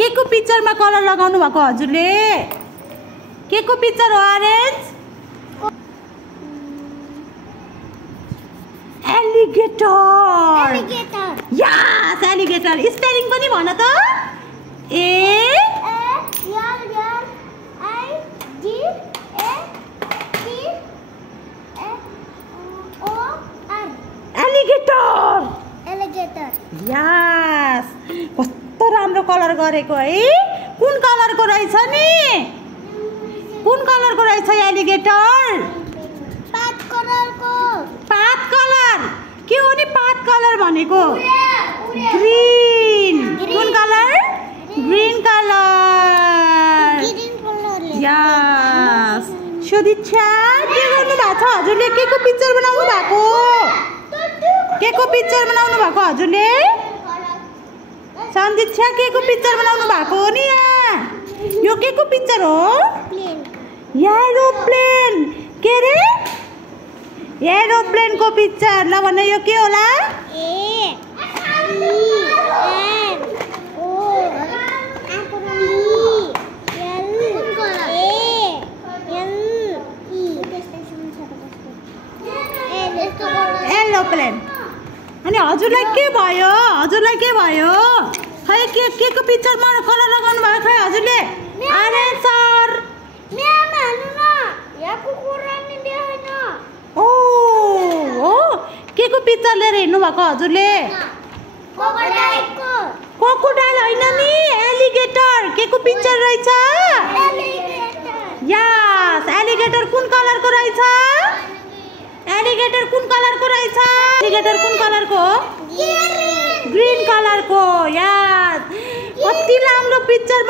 के को पिक्चरमा कलर लगाउनु भएको हजुरले? के को पिक्चर हो? Orange alligator. Yes alligator. Spelling पनि भन त। एलिगेटर। यस कस्तो राम्रो कलर गरेको है। कुन कलरको रहेछ नि? कुन कलरको रहेछ एलिगेटर? पात कलरको। पात कलर के हो नि? पात कलर भनेको ग्रीन। कुन colour? Green colour. Yes Sudiksha के गर्नु भएको छ हजुरले? के को पिक्चर बनाउनु भएको? के को पिक्चर बनाउनु भएको हजुरले? सन्दीक्षा के को पिक्चर बनाउनु भएको हो नि? यहाँ यो के को पिक्चर हो? एरोप्लेन। के रे? एरोप्लेन को पिक्चर। ल भने यो के होला? एरोप्लेन। अनि हजुरलाई के भयो? हजुरलाई के भयो? खै के को पिक्चरमा कलर लगाउनु भयो खै हजुरले? Orange sir. ओ हो के को पिक्चर लिएर हिँड्नु भएको हजुरले? क्रोकोडाइल होइन नि, एलिगेटर। के को पिक्चर रहेछ? यस एलिगेटर। कुन कलरको रहेछ? एलिगेटर कुन कलरको रहेछ? एलिगेटर कुन कलरको? ग्रीन कलरको। यस कति राम्रो पिक्चर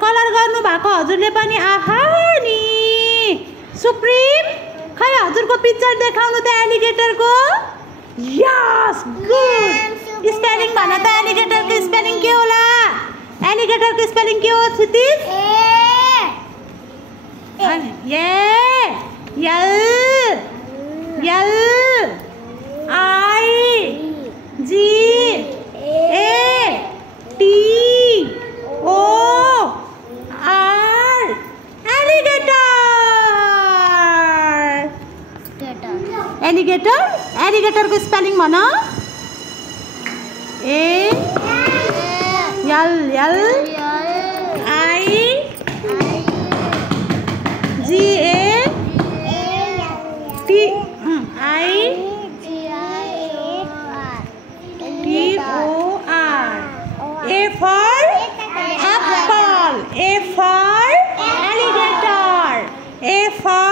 कलर गर्नु भएको हजुरले पनि। आहा नि सुप्रिम खै हजुरको पिक्चर देखाउनु त एलिगेटरको। यस गुड। स्पेलिङ भन त। एलिगेटरको स्पेलिङ के होला? एलिगेटरको स्पेलिङ के हो क्षितिज? LIGATOR। एलिगेटर। एलिगेटरको स्पेलिङ भन। A for apple. A for alligator. A for